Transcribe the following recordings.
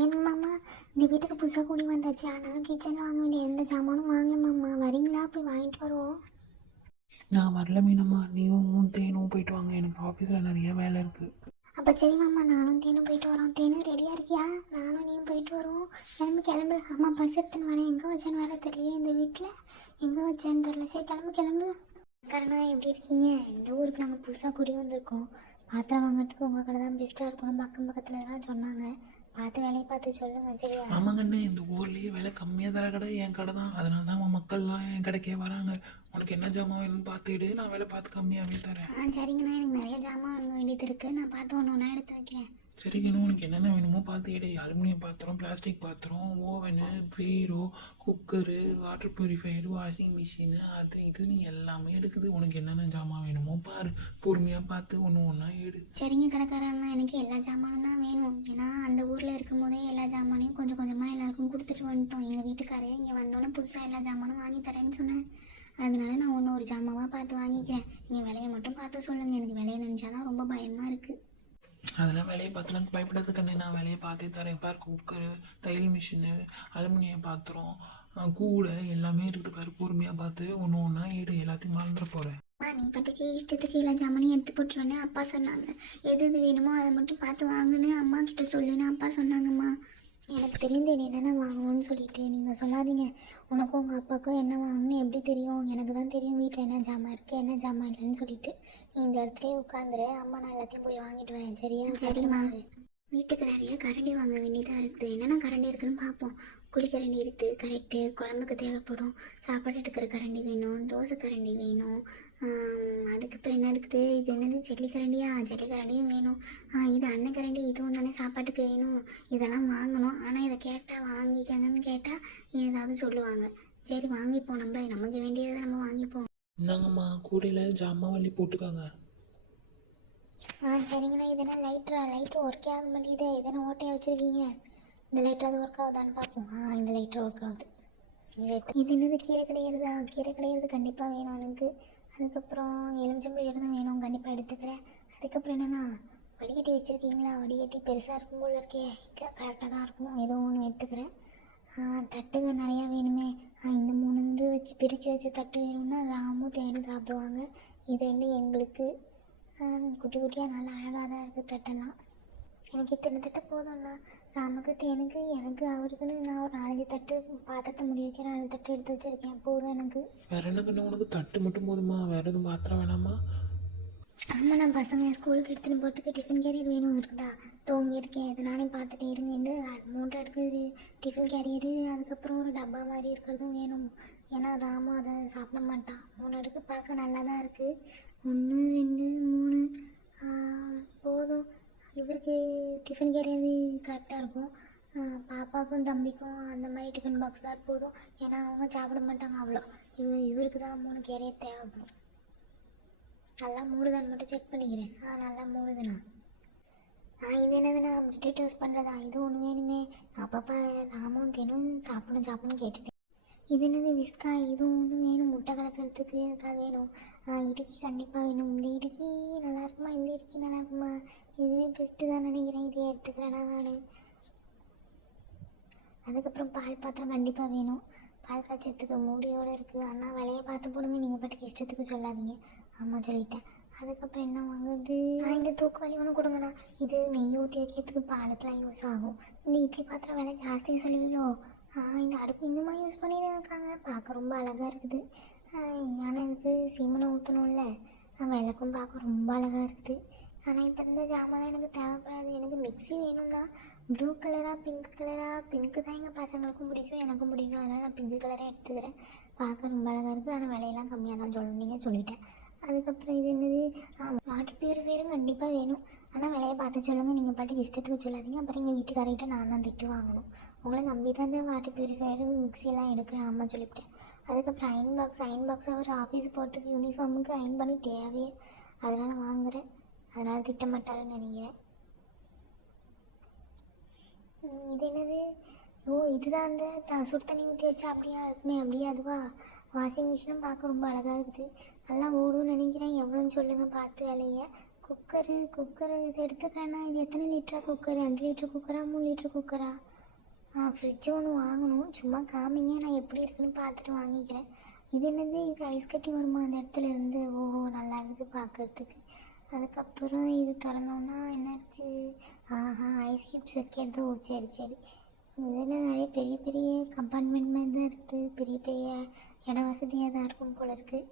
ஏங்க மாமா, இந்த வீட்டுக்கு புதுசாக கூடி வந்தாச்சு. ஆனாலும் கிச்சனில் வாங்க வேண்டிய எந்த ஜாமானும் வாங்கல மாமா. வரீங்களா? போய் வாங்கிட்டு வருவோம். நான் வரல மீனம்மா, நீயும் தேனும் போயிட்டு வாங்க, எனக்கு ஆஃபீஸில் நிறைய வேலை இருக்குது. அப்போ சரி மாமா, நானும் தேனும் போயிட்டு வரோம். தேனும் ரெடியாக இருக்கியா? நானும் நீயும் போயிட்டு வருவோம். கிளம்பு கிளம்பு. அம்மா பஸ் எடுத்துன்னு வரேன். எங்கே வச்சேன்னு வேறு தெரியலையே இந்த வீட்டில். எங்கே வச்சேன்னு தெரியல. சரி கிளம்பு கிளம்பு. கரணா, எப்படி இருக்கீங்க? இந்த ஊருக்கு நாங்கள் புதுசாக குடி வந்திருக்கோம். பாத்திரம் வாங்குறதுக்கு உங்கள் கடை தான் பெஸ்ட்டாக இருக்கணும் பக்கம் பக்கத்தில் எல்லாம் சொன்னாங்க. பார்த்து வேலையை பார்த்து சொல்லுங்கள் சரியா? ஆமாங்கண்ணே, இந்த ஊர்லேயே விலை கம்மியாக தர கடை என் கடை தான். அதனால தான் மக்கள்லாம் என் கடைக்கே வராங்க. உனக்கு என்ன ஜாமான் வேணும்னு பார்த்துடு, நான் விலை பார்த்து கம்மியாகவே தரேன். சரிங்கண்ணா, எனக்கு நிறைய ஜாமான் வாங்க வேண்டியது இருக்குது. நான் பார்த்து ஒன்று ஒன்றா எடுத்து வைக்கிறேன். சரிங்கண்ணா, உனக்கு என்னென்ன வேணுமோ பார்த்து எடு. அலுமினியம் பாத்திரம், பிளாஸ்டிக் பாத்திரம், ஓவனு, பீரோ, குக்கரு, வாட்டர் ப்யூரிஃபையரு, வாஷிங் மிஷினு, அது இதுன்னு எல்லாமே இருக்குது. உனக்கு என்னென்ன ஜாமான் வேணுமோ பாரு, பொறுமையாக பார்த்து ஒன்று ஒன்றா எடு. சரிங்க கடைக்காரண்ணா, எனக்கு எல்லா ஜாமானும் தான் வேணும். ஏன்னா அந்த ஊரில் இருக்கும் போதே எல்லா ஜாமானையும் கொஞ்சம் கொஞ்சமாக எல்லாருக்கும் கொடுத்துட்டு வந்துட்டோம். எங்கள் வீட்டுக்காரே இங்கே வந்தோன்னே புதுசாக எல்லா ஜாமானும் வாங்கி தரேன்னு சொன்னேன். அதனால நான் ஒன்று ஒரு ஜாமாவாக பார்த்து வாங்கிக்கிறேன். நீங்கள் விலையை மட்டும் பார்த்து சொல்லுங்கள். எனக்கு விலையை நினச்சாதான் ரொம்ப பயமாக இருக்குது. அதெல்லாம் வேலையை பார்த்துலாம் பயப்படாதுக்கண்ணே, நான் வேலையை பார்த்தே தரேன். பாரு, குக்கரு, தையல் மிஷினு, அலுமினியம் பாத்திரம், கூடை எல்லாமே இருக்குது பாரு. பொறுமையாக பார்த்து ஒன்று ஒன்றா எடு, எல்லாத்தையும் மறந்துட போகிறேன். நீ பாட்டுக்கு இஷ்டத்துக்கு எல்லா ஜாமானையும் எடுத்து போட்டுருவேன்னு அப்பா சொன்னாங்க. எது எது வேணுமோ அதை மட்டும் பார்த்து வாங்குன்னு அம்மா கிட்ட சொல்லுன்னு அப்பா சொன்னாங்கம்மா. எனக்கு தெரிந்து நீ என்னென்ன வாங்கணும்னு சொல்லிட்டு நீங்கள் சொல்லாதீங்க. உனக்கும் உங்கள் அப்பாவுக்கும் என்ன வாங்கணும்னு எப்படி தெரியும்? எனக்கு தான் தெரியும் வீட்டில் என்ன ஜாமான் இருக்குது என்ன ஜாமான் இல்லைன்னு சொல்லிட்டு. நீ இந்த இடத்துலேயே உட்காந்துரு, அம்மா நான் எல்லாத்தையும் போய் வாங்கிட்டு வரேன் சரியா? சரிம்மா. வீட்டுக்கு நிறைய கரண்டி வாங்க வேண்டியதாக இருக்குது. என்னென்ன கரண்டி இருக்குதுன்னு பார்ப்போம். குழிக்கரண்டி இருக்குது கரெக்டு, குழம்புக்கு தேவைப்படும். சாப்பாடு எடுக்கிற கரண்டி வேணும், தோசை கரண்டி வேணும். அதுக்கப்புறம் என்ன இருக்குது, இது என்னது ஜல்லிக்கரண்டியா? ஜல்லிக்கரண்டியும் வேணும். இது அன்னக்கரண்டி, இதுவும் தானே சாப்பாட்டுக்கு வேணும். இதெல்லாம் வாங்கணும். ஆனால் இதை கேட்டால் வாங்கிக்கங்கன்னு கேட்டால் ஏதாவது சொல்லுவாங்க. சரி வாங்கிப்போம், நமக்கு வேண்டியதை நம்ம வாங்கிப்போம். இந்தாங்கம்மா, கூடையில் ஜாமான் வள்ளி போட்டுக்கோங்க. சரிங்கண்ணா. இது என்ன லைட்ரு ஒர்க்கே ஆக மாட்டேங்குது. இதென்ன ஓட்டையாக வச்சுருக்கீங்க? இந்த லைட்ராவது ஒர்க் ஆகுதான்னு பார்ப்போம். இந்த லைட்ரு ஒர்க் ஆகுது. இது என்னது, கீரை கிடையிறதா? கீரை கிடையிறது கண்டிப்பாக வேணும் எனக்கு. அதுக்கப்புறம் எலுமிச்சம்பழம் இருந்தும் வேணும், கண்டிப்பாக எடுத்துக்கிறேன். அதுக்கப்புறம் என்னென்னா, வடிகட்டி வச்சுருக்கீங்களா? வடிகட்டி பெருசாக இருக்கும் போல் இருக்கே. இல்லை கரெக்டாக தான் இருக்கும், ஏதோ ஒன்று எடுத்துக்கிறேன். தட்டுங்க நிறையா வேணுமே. இந்த 3 இது வச்சு பிரித்து வச்ச தட்டு வேணும்னா ராமும் தேடி சாப்பிடுவாங்க. இது 2 எங்களுக்கு. குட்டி குட்டியாக நல்லா அழகாக தான் இருக்குது தட்டெல்லாம். எனக்கு இத்தனை தட்டு போதும்ண்ணா. ராமுக்கு தேனுக்கு எனக்கு அவருக்குன்னு நான் ஒரு 4 தட்டு பாத்திரத்தை முடி வைக்க 4 தட்டு எடுத்து வச்சுருக்கேன். போதும் எனக்கு. வேற என்ன கண்ணு, உனக்கு தட்டு மட்டும் போதுமா? வேற எதுவும் பாத்திரம் வேணாமா? ஆமாம், நான் பசங்க ஸ்கூலுக்கு எடுத்துகிட்டு போகிறதுக்கு டிஃபன் கேரியர் வேணும் இருக்குதா? தூங்கியிருக்கேன். இது நானே பார்த்துட்டே இருங்க. இந்த 3 அடுக்கு டிஃபன் கேரியரு, அதுக்கப்புறம் ஒரு டப்பா மாதிரி இருக்கிறதும் வேணும். ஏன்னா ராமும் அதை சாப்பிட மாட்டான். 3 அடுக்கு பார்க்க நல்லா தான் இருக்குது. 1 2 3 போதும். இவருக்கு டிஃபன் கேரியர் கரெக்டாக இருக்கும். பாப்பாவுக்கும் தம்பிக்கும் அந்த மாதிரி டிஃபன் பாக்ஸ் தான் போதும். ஏன்னா அவங்க சாப்பிட மாட்டாங்க அவ்வளோ. இவருக்கு தான் 3 கேரியர் தேவைப்படும். நல்லா மூடுதான்னு மட்டும் செக் பண்ணிக்கிறேன். நல்லா மூடுதுண்ணா. இது என்னதுண்ணா, பிரெட் டோஸ்ட் பண்ணுறதா? இது ஒன்று வேணுமே. அப்பப்போ ராமும் தேனும் சாப்பிடணும்னு கேட்டுட்டேன். இது என்னது, விஸ்கா? இதுவும் ஒன்று வேணும், முட்டை கலக்கிறதுக்கு. அதுக்காக வேணும். இடுக்கி கண்டிப்பாக வேணும். இந்த இடுக்கி நல்லா இருக்குமா? இந்த இடுக்கி நல்லா இருக்குமா? இதுவே பெஸ்ட்டு தான் நினைக்கிறேன். இதே எடுத்துக்கிறேன்னா நான். அதுக்கப்புறம் பால் பாத்திரம் கண்டிப்பாக வேணும். பால் காய்ச்சத்துக்கு மூடியோடு இருக்குது. அண்ணா விலையை பார்த்து போடுங்க, நீங்கள் பாட்டுக்கு இஷ்டத்துக்கு சொல்லாதீங்க. ஆமாம் சொல்லிட்டேன். அதுக்கப்புறம் என்ன வாங்குறது? இந்த தூக்குவாளி ஒன்று கொடுங்கண்ணா. இது நெய் ஊற்றி வைக்கிறதுக்கு பாலுக்கெலாம் யூஸ் ஆகும். இந்த இட்லி பாத்திரம் விலை ஜாஸ்தி சொல்லுவீங்களோ? இந்த அடுப்பு இன்னுமா யூஸ் பண்ணிட்டு இருக்காங்க. பார்க்க ரொம்ப அழகாக இருக்குது. ஆனால் இதுக்கு சீமனை ஊற்றணும்ல, விளக்கும் பார்க்க ரொம்ப அழகாக இருக்குது. ஆனால் இப்போ இந்த ஜாமான் எனக்கு தேவைப்படாது. எனக்கு மிக்ஸி வேணும் தான். ப்ளூ கலராக பிங்க் கலராக? பிங்க்கு தான் எங்கள் பசங்களுக்கும் பிடிக்கும், எனக்கும் பிடிக்கும். அதனால் நான் பிங்க் கலரே எடுத்துக்கிறேன். பார்க்க ரொம்ப அழகாக இருக்குது. ஆனால் விலையெல்லாம் கம்மியாக தான் சொன்னீங்க, சொல்லிட்டேன். அதுக்கப்புறம் இது என்னது, வாட்டர் பியூரிஃபையரும் கண்டிப்பாக வேணும். ஆனால் விலையை பார்த்து சொல்லுங்கள், நீங்கள் பாட்டுக்கு இஷ்டத்துக்கு சொல்லாதீங்க. அப்புறம் எங்கள் வீட்டுக்காரர்கிட்ட நான் தான் திட்டு வாங்கணும். உங்களை நம்பி தான் இந்த வாட்டர் பியூரிஃபையரும் மிக்ஸியெல்லாம் எடுக்கிறேன், அம்மா சொல்லிவிட்டேன். அதுக்கப்புறம் அயன் பாக்ஸ் அவர் ஆஃபீஸ் போகிறதுக்கு யூனிஃபார்முக்கு அயன் பண்ணி தேவையே, அதனால் வாங்குகிறேன். அதனால் திட்டமாட்டாருன்னு நினைக்கிறேன். இது என்னது, இதுதான் அந்த சுடு தண்ணி ஊற்றி வச்சா அப்படியா இருக்குமே, அப்படியே அதுவா? வாஷிங் மிஷினும் பார்க்க ரொம்ப அழகாக இருக்குது. நல்லா ஓடும்னு நினைக்கிறேன். எவ்வளோன்னு சொல்லுங்கள் பார்த்து விலையை. குக்கரு இது எடுத்துக்கிறேன்னா இது எத்தனை லிட்டரா குக்கரு? 5 லிட்டர் குக்கரா 3 லிட்டர் குக்கரா? ஃப்ரிட்ஜு ஒன்று வாங்கணும். சும்மா காமிங்க, நான் எப்படி இருக்குன்னு பார்த்துட்டு வாங்கிக்கிறேன். இது என்னது, இது ஐஸ் கட்டி வருமா அந்த இடத்துல இருந்து? ஓஹோ, நல்லா இருக்குது பார்க்குறதுக்கு. அதுக்கப்புறம் இது திறந்தோன்னா என்ன இருக்குது? ஐஸ் க்யூப்ஸ் வைக்கிறது. ஓ சரி சரி. இதெல்லாம் நிறைய பெரிய பெரிய கம்பார்ட்மெண்ட் மாதிரி தான் இருக்குது. பெரிய பெரிய இட வசதியாக தான் இருக்கும் போல இருக்குது.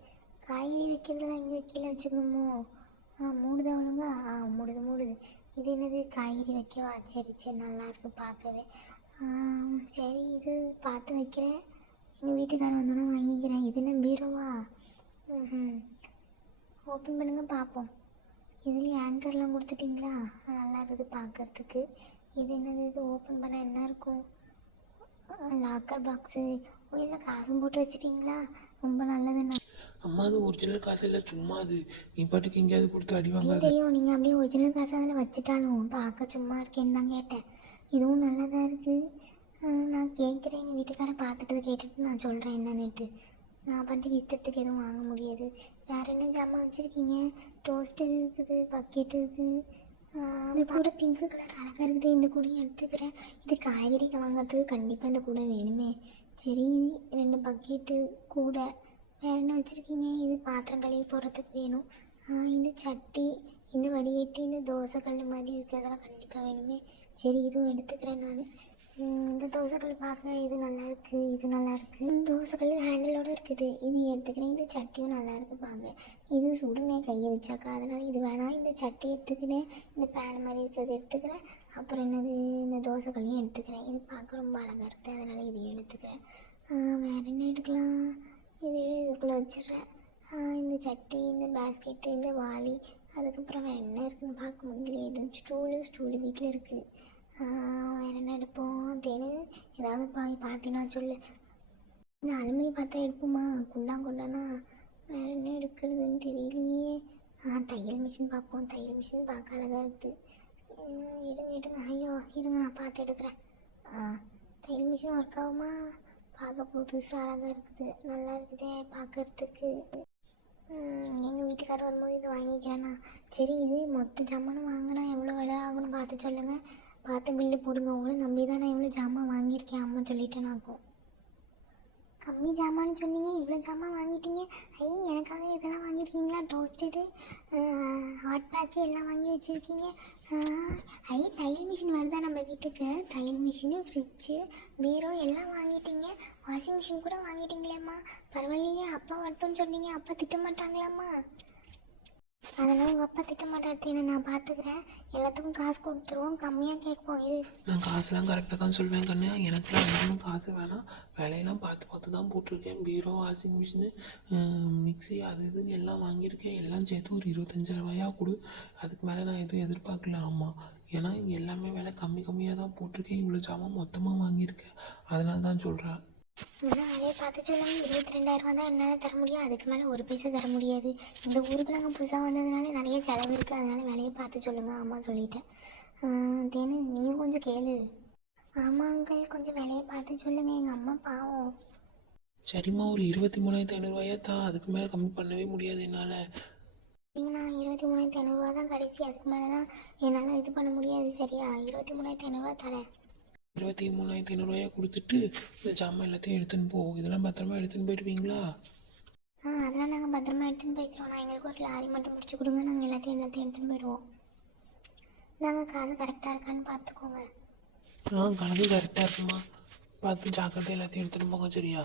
காய்கறி வைக்கிறதுலாம் இங்கே கீழே வச்சுக்கணுமோ? மூடுதா ஒழுங்கா? மூடுது. இது என்னது, காய்கறி வைக்கவா? சரி சரி, நல்லாயிருக்கு பார்க்கவே. சரி, இது பார்த்து வைக்கிறேன். எங்கள் வீட்டுக்காரர் வந்தோன்னா வாங்கிக்கிறேன். இது என்ன, பீரோவா? ஓப்பன் பண்ணுங்க பார்ப்போம். இதுலேயும் ஆங்கர்லாம் கொடுத்துட்டிங்களா? நல்லா இருக்குது பார்க்குறதுக்கு. இது என்னது, இது ஓப்பன் பண்ணால் என்ன இருக்கும்? Locker box. இதில் காசும் போட்டு வச்சிட்டிங்களா? ரொம்ப நல்லதுண்ணா. அம்மா அது ஒரிஜினல் காசு இல்லை, சும்மா அது. நீ பாட்டுக்கு எங்கேயாவது கொடுத்து அடி வாங்காத. தெரியும், நீங்கள் அப்படியே ஒரிஜினல் காசு அதில் வச்சுட்டாலும் பார்க்க சும்மா இருக்கேன்னு தான் கேட்டேன். இதுவும் நல்லா தான் இருக்குது. நான் கேட்குறேன், எங்கள் வீட்டுக்காரை பார்த்துட்டு கேட்டுட்டு நான் சொல்கிறேன் என்னன்னுட்டு. நான் பாட்டுக்கு இஷ்டத்துக்கு எதுவும் வாங்க முடியாது. வேறு என்ன ஜாமான் வச்சுருக்கீங்க? டோஸ்டர் இருக்குது, பக்கெட் இருக்குது. இந்த கூட பிங்க் கலர் அழகாக இருக்குது. இந்த கூடையும் எடுத்துக்கிறேன். இது காய்கறி வாங்குறதுக்கு கண்டிப்பாக இந்த கூடை வேணுமே. சரி, 2 பக்கெட்டு கூடை. வேறு என்ன வச்சுருக்கீங்க? இது பாத்திரம் கழுவி போடுறதுக்கு வேணும். இந்த சட்டி, இந்த வடிகட்டி, இந்த தோசைக்கல் மாதிரி இருக்குது, அதெல்லாம் கண்டிப்பாக வேணுமே. சரி, இதுவும் எடுத்துக்கிறேன் நான். இந்த தோசைக்கல் பார்க்க இது நல்லாயிருக்கு, இது நல்லாயிருக்கு. இந்த தோசைக்கல் ஹேண்டிலோடு இருக்குது, இது எடுத்துக்கிறேன். இந்த சட்டியும் நல்லாயிருக்கு பார்க்க. இது சுடுனே கையை வச்சாக்கா, அதனால் இது வேணாம். இந்த சட்டி எடுத்துக்கிறேன். இந்த பேன் மாதிரி இருக்கிறது எடுத்துக்கிறேன். அப்புறம் என்னது, இந்த தோசைக்கல்லையும் எடுத்துக்கிறேன். இது பார்க்க ரொம்ப அழகாக இருக்குது, அதனால் இதையும் எடுத்துக்கிறேன். வேறு என்ன எடுக்கலாம்? இதுவே இதுக்குள்ளே வச்சிடுறேன். இந்த சட்டி, இந்த பேஸ்கெட்டு, இந்த வாளி, அதுக்கப்புறம் வேறு என்ன இருக்குதுன்னு பார்க்க முடியல. இது ஸ்டூலு வீட்டில் இருக்குது. வேறு என்ன எடுப்போம்? ஏதாவது பார்த்தீங்கன்னா சொல்லு. இந்த அலுமினிய பாத்திரம் எடுப்போமா? குண்டானா வேறு என்ன எடுக்கிறதுன்னு தெரியலையே. தையல் மிஷின் பார்ப்போம். தையல் மிஷின் பார்க்க அழகாக இருக்குது. எடுங்க. ஐயோ இருங்க, நான் பார்த்து எடுக்கிறேன். தையல் மிஷின் ஒர்க் ஆகுமா? பார்க்க புதுசாக அழகாக இருக்குது, நல்லா இருக்குதே பார்க்குறதுக்கு. எங்கள் வீட்டுக்காரர் வரும்போது இது வாங்கிக்கிறேண்ணா. சரி, இது மொத்த ஜாமானும் வாங்கினா எவ்வளோ விலை ஆகும்னு பார்த்து சொல்லுங்கள். பார்த்து பில்லு போடுங்க. உங்களை நம்பி தான் நான் இவ்வளோ ஜாமான் வாங்கியிருக்கேன். அம்மா சொல்லிட்டேனாக்கும். கம்மி ஜாமான்னு சொன்னீங்க, இவ்வளோ ஜாமான் வாங்கிட்டீங்க. எனக்காக இதெல்லாம் வாங்கியிருக்கீங்களா? டோஸ்டரு, ஹாட் பேக்கு எல்லாம் வாங்கி வச்சுருக்கீங்க. தையல் மிஷின் வருதா நம்ம வீட்டுக்கு? தையல் மிஷினு, ஃப்ரிட்ஜு, பீரோ எல்லாம் வாங்கிட்டீங்க. வாஷிங் மிஷின் கூட வாங்கிட்டீங்களேம்மா. பரவாயில்லையே. அப்பா வரட்டும்னு சொன்னீங்க, அப்பா திட்ட மாட்டாங்களாம்மா? அதெல்லாம் உங்கள் அப்பா திட்ட மாட்டாரு, நான் பார்த்துக்கிறேன். எல்லாத்துக்கும் காசு கொடுத்துருவோம், கம்மியாக கேட்போம். நான் காசுலாம் கரெக்டாக தான் சொல்வேன் கண்ணு. எனக்குலாம் எதுவும் காசு வேணாம். விலையெல்லாம் பார்த்து தான் போட்டிருக்கேன். பீரோ, வாஷிங் மிஷினு, மிக்ஸி, அது இதுன்னு எல்லாம் வாங்கியிருக்கேன். எல்லாம் சேர்த்து ஒரு 25,000 கொடு. அதுக்கு மேலே நான் எதுவும் எதிர்பார்க்கல. ஆமாம், ஏன்னா இங்கே எல்லாமே விலை கம்மியாக தான் போட்டிருக்கேன். இவ்வளோ ஜாமான் மொத்தமாக வாங்கியிருக்கேன், அதனால தான் சொல்கிறேன். இன்னும் நிறைய பார்த்து சொல்லுங்கள். 22,000 தான் என்னால் தர முடியும், அதுக்கு மேலே ஒரு பைசா தர முடியாது. இந்த ஊருக்கு நாங்கள் புதுசாக வந்ததுனால நிறைய செலவு இருக்குது, அதனால் விலையை பார்த்து சொல்லுங்கள். அம்மா சொல்லிட்டேன். நீங்கள் கொஞ்சம் கேளு. ஆமாம் அங்கிள், கொஞ்சம் விலையை பார்த்து சொல்லுங்கள். எங்கள் அம்மா பாவம். சரிம்மா, ஒரு 23,500 தான். அதுக்கு மேலே கம்மி பண்ணவே முடியாது என்னால். இல்லைங்கண்ணா, 23,500 தான் கடைசி. அதுக்கு மேலேலாம் என்னால் இது பண்ண முடியாது. சரியா? 23,500 தரேன். 23,500 கொடுத்துட்டு இந்த ஜாமான் எல்லாத்தையும் எடுத்துன்னு போ. இதெல்லாம் பத்திரமா எடுத்துன்னு போயிடுவீங்களா? அதெல்லாம் நாங்கள் பத்திரமா எடுத்துன்னு போய்க்கிறோம். நான் எங்களுக்கு ஒரு லாரி மட்டும் பிடிச்சி கொடுங்க, நாங்கள் எல்லாத்தையும் எடுத்துன்னு போயிடுவோம். நாங்கள் காசு கரெக்டாக இருக்கான்னு பார்த்துக்கோங்க. கணக்கு கரெக்டாக இருக்குமா? பார்த்து ஜாக்கிரதை எல்லாத்தையும் எடுத்துகிட்டு போங்க. சரியா?